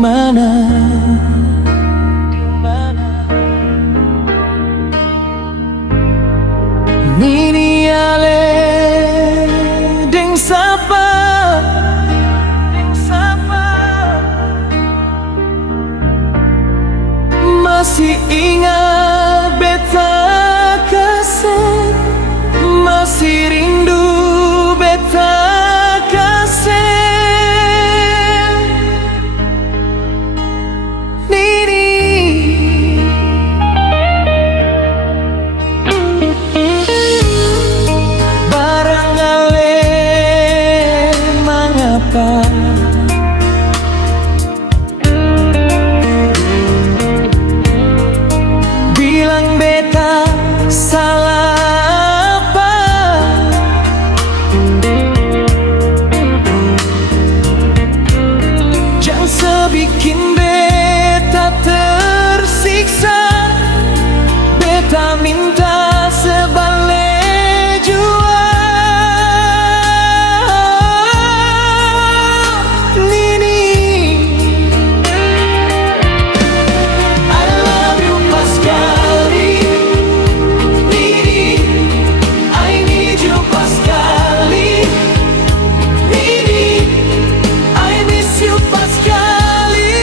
mana? Nini ale deng sapa, masih ingat beta kasih, masih rindu beta kasih. Nini barangkali mengapa bilang beta salah apa? Jangan sebikin beta tersiksa, beta minta sebalik jua. Nini, I love you Pascali. Nini, I need you Pascali. Nini, I miss you Pascali.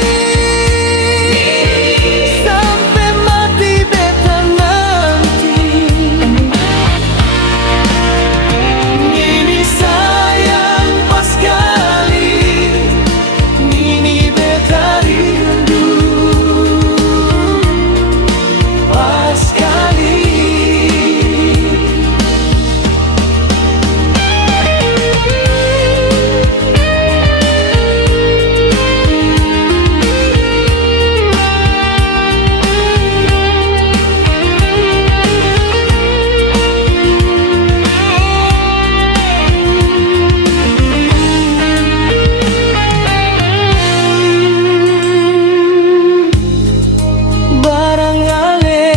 Sampai mati beta nanti. Nini sayang Pascali. Nini beta rindu Pascali. Barangkali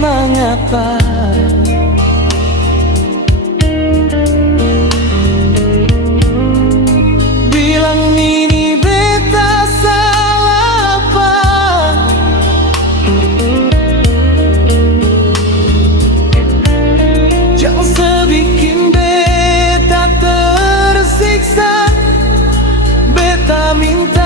mengapa bilang Nini beta salah apa? Jangan sebikin beta tersiksa, beta minta